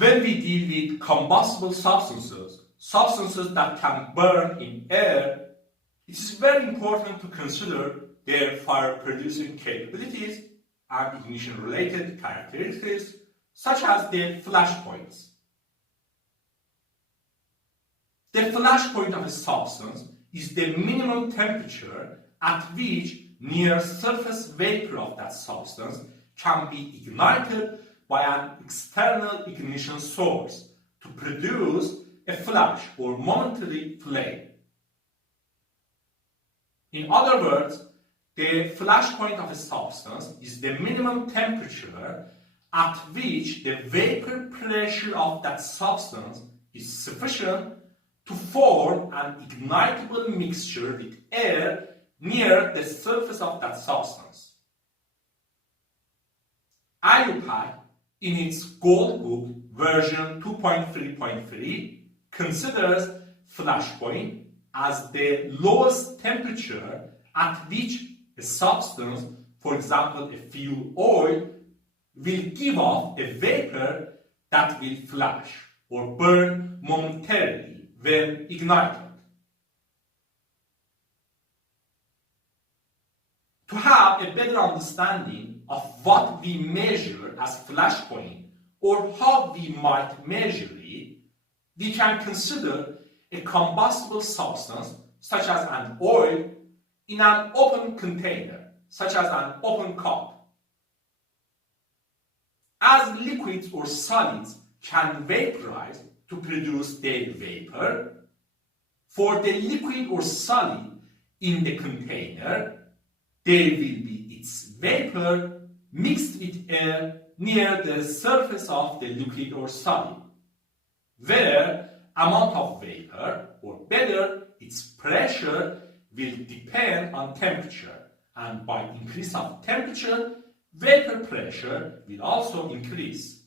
when we deal with combustible substances, substances that can burn in air, it is very important to consider their fire-producing capabilities and ignition-related characteristics, such as their flash points. The flash point of a substance is the minimum temperature at which near surface vapor of that substance can be ignited by an external ignition source to produce a flash or momentary flame. In other words, the flash point of a substance is the minimum temperature at which the vapor pressure of that substance is sufficient to form an ignitable mixture with air near the surface of that substance. IUPAC, in its Gold Book version 2.3.3, considers flash point as the lowest temperature at which a substance, for example a fuel oil, will give off a vapor that will flash or burn momentarily when ignited. To have a better understanding of what we measure as flash point or how we might measure it, we can consider a combustible substance such as an oil in an open container, such as an open cup. As liquids or solids can vaporize to produce their vapor, for the liquid or solid in the container, there will be its vapor mixed with air near the surface of the liquid or solid, where amount of vapor, or better, its pressure, will depend on temperature, and by increase of temperature, vapor pressure will also increase.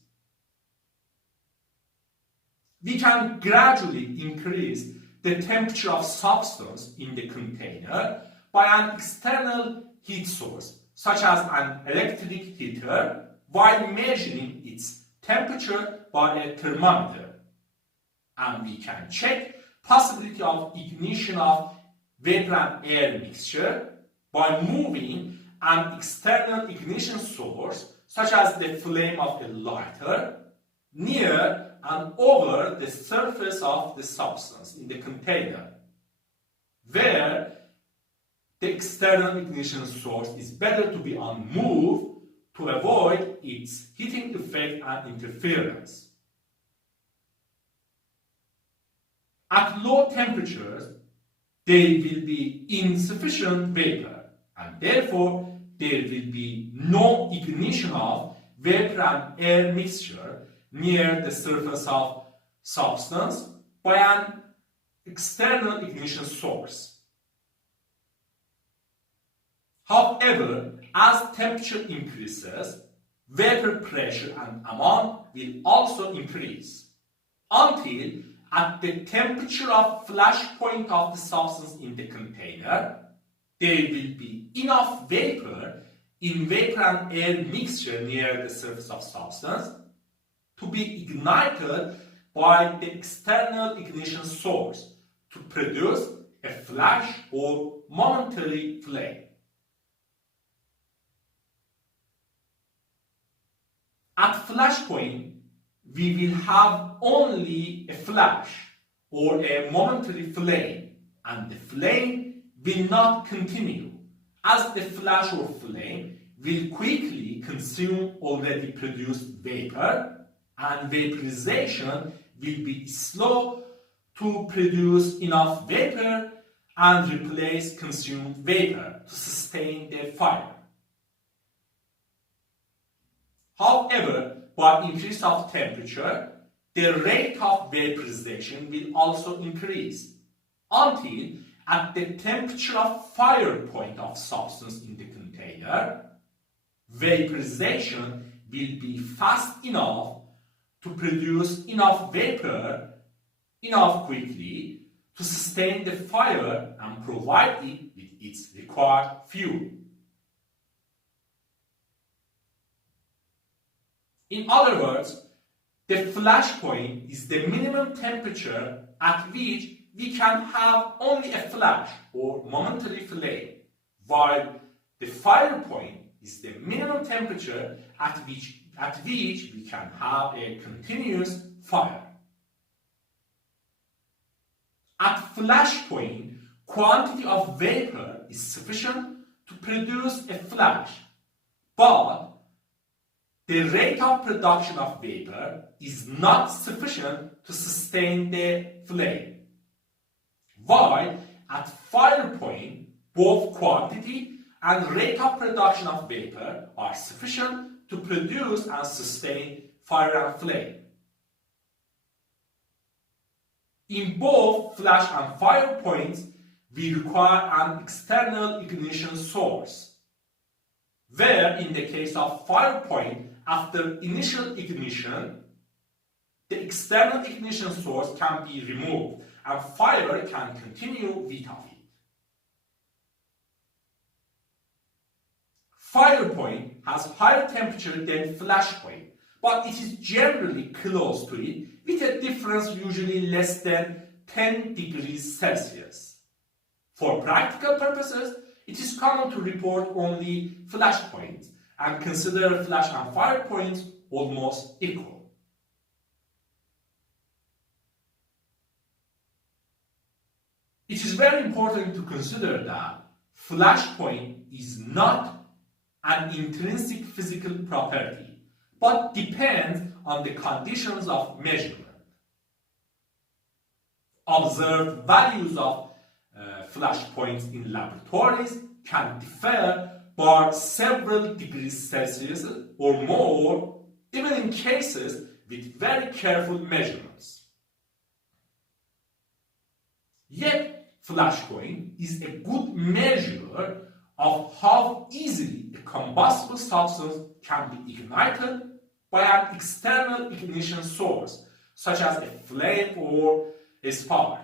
We can gradually increase the temperature of substance in the container by an external heat source, such as an electric heater, while measuring its temperature by a thermometer. And we can check possibility of ignition of vapor and air mixture by moving an external ignition source, such as the flame of a lighter, near and over the surface of the substance in the container, where the external ignition source is better to be on move to avoid its heating effect and interference. At low temperatures, there will be insufficient vapor, and therefore there will be no ignition of vapor and air mixture near the surface of substance by an external ignition source. However, as temperature increases, vapor pressure and amount will also increase until at the temperature of flash point of the substance in the container, there will be enough vapor in vapor and air mixture near the surface of substance to be ignited by the external ignition source to produce a flash or momentary flame. At flash point, we will have only a flash or a momentary flame, and the flame will not continue, as the flash or flame will quickly consume already produced vapor, and vaporization will be slow to produce enough vapor and replace consumed vapor to sustain the fire. However, by increase of temperature, the rate of vaporization will also increase until at the temperature of fire point of substance in the container, vaporization will be fast enough to produce enough vapor enough quickly to sustain the fire and provide it with its required fuel. In other words, The flash point is the minimum temperature at which we can have only a flash or momentary flame, while the fire point is the minimum temperature at which we can have a continuous fire. At flash point, quantity of vapor is sufficient to produce a flash, but the rate of production of vapor is not sufficient to sustain the flame. While at fire point, both quantity and rate of production of vapor are sufficient to produce and sustain fire and flame. In both flash and fire points, we require an external ignition source, where in the case of fire point, after initial ignition, the external ignition source can be removed and fire can continue without it. Fire point has higher temperature than flash point, but it is generally close to it with a difference usually less than 10 degrees Celsius. For practical purposes, it is common to report only flash points and consider flash and fire points almost equal. It is very important to consider that flash point is not an intrinsic physical property, but depends on the conditions of measurement. Observed values of flash points in laboratories can differ by several degrees Celsius or more, even in cases with very careful measurements. Yet, flash point is a good measure of how easily a combustible substance can be ignited by an external ignition source, such as a flame or a spark.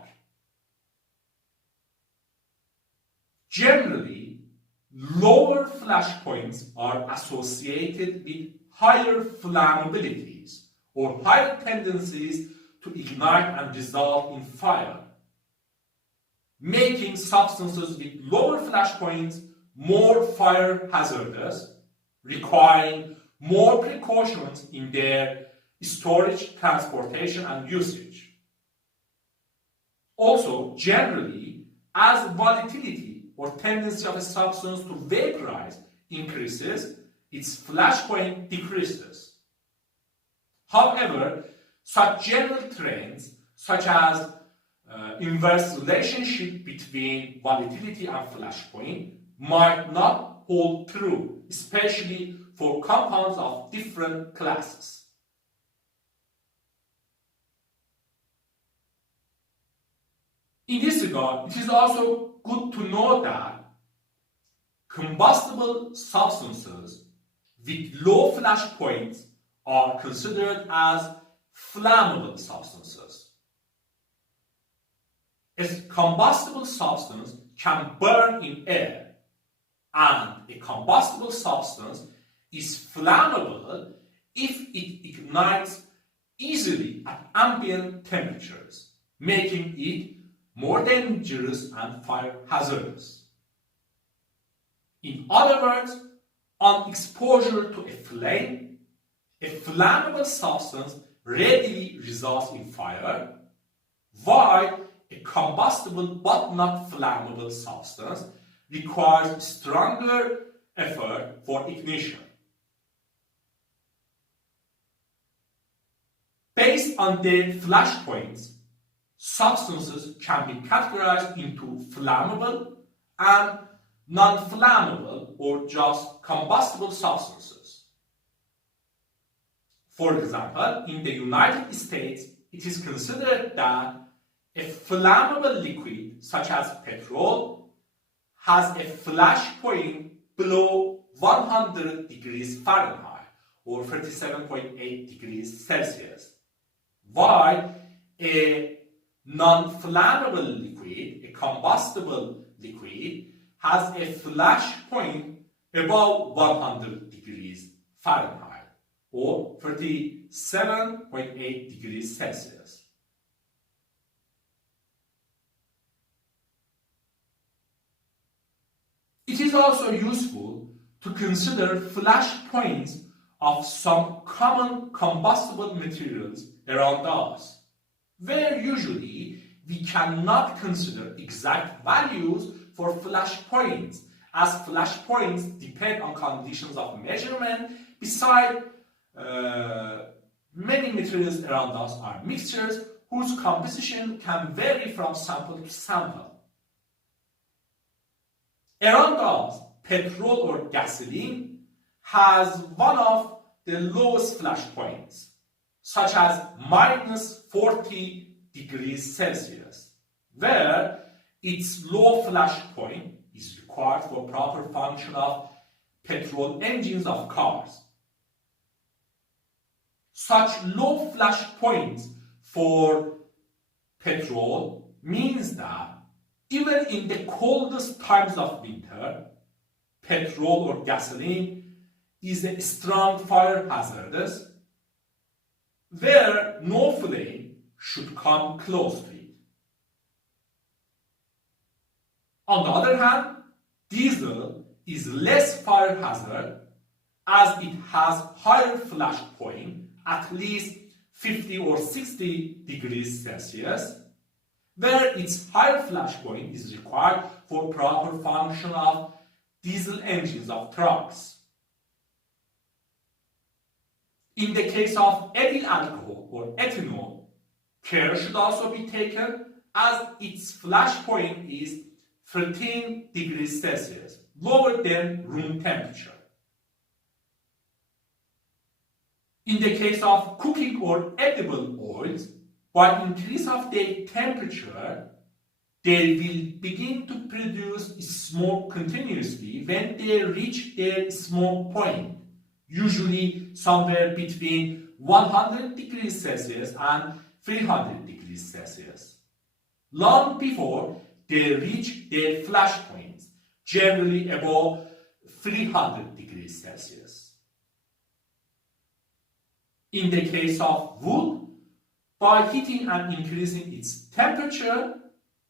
Generally, lower flash points are associated with higher flammabilities or higher tendencies to ignite and result in fire, making substances with lower flash points more fire hazardous, requiring more precautions in their storage, transportation, and usage. Also, generally, as volatility or tendency of a substance to vaporize increases, its flash point decreases. However, such general trends, such as inverse relationship between volatility and flash point, might not hold true, especially for compounds of different classes. In this regard, it is also good to know that combustible substances with low flash points are considered as flammable substances. A combustible substance can burn in air, and a combustible substance is flammable if it ignites easily at ambient temperatures, making it more dangerous and fire hazardous. In other words, on exposure to a flame, a flammable substance readily results in fire, while a combustible but not flammable substance requires stronger effort for ignition. Based on the flash points, substances can be categorized into flammable and non-flammable or just combustible substances. For example, in the United States, it is considered that a flammable liquid, such as petrol, has a flash point below 100 degrees Fahrenheit or 37.8 degrees Celsius, while a non-flammable liquid, a combustible liquid, has a flash point above 100 degrees Fahrenheit or 38 7.8 degrees Celsius. It is also useful to consider flash points of some common combustible materials around us, where usually we cannot consider exact values for flash points, as flash points depend on conditions of measurement. Besides, many materials around us are mixtures whose composition can vary from sample to sample. Around us, petrol or gasoline has one of the lowest flash points, such as minus 40 degrees Celsius, where its low flash point is required for proper function of petrol engines of cars. Such low flash points for petrol means that even in the coldest times of winter, petrol or gasoline is a strong fire hazardous, where no flame should come close to it. On the other hand, diesel is less fire hazard as it has higher flash point, at least 50 or 60 degrees Celsius, where its higher flash point is required for proper function of diesel engines of trucks. In the case of ethyl alcohol or ethanol, care should also be taken as its flash point is 13 degrees Celsius, lower than room temperature. In the case of cooking or edible oils, by increase of their temperature, they will begin to produce smoke continuously when they reach their smoke point, usually somewhere between 100 degrees Celsius and 300 degrees Celsius, long before they reach their flash points, generally above 300 degrees Celsius. In the case of wood, by heating and increasing its temperature,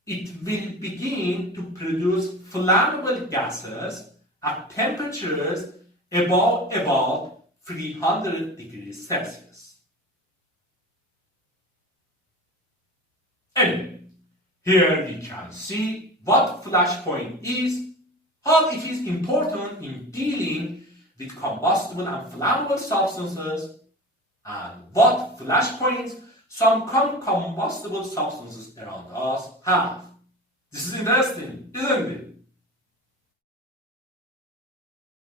it will begin to produce flammable gases at temperatures above about 300 degrees Celsius. Anyway, here we can see what flash point is, how it is important in dealing with combustible and flammable substances, and what flash points some combustible substances around us have. This is interesting, isn't it?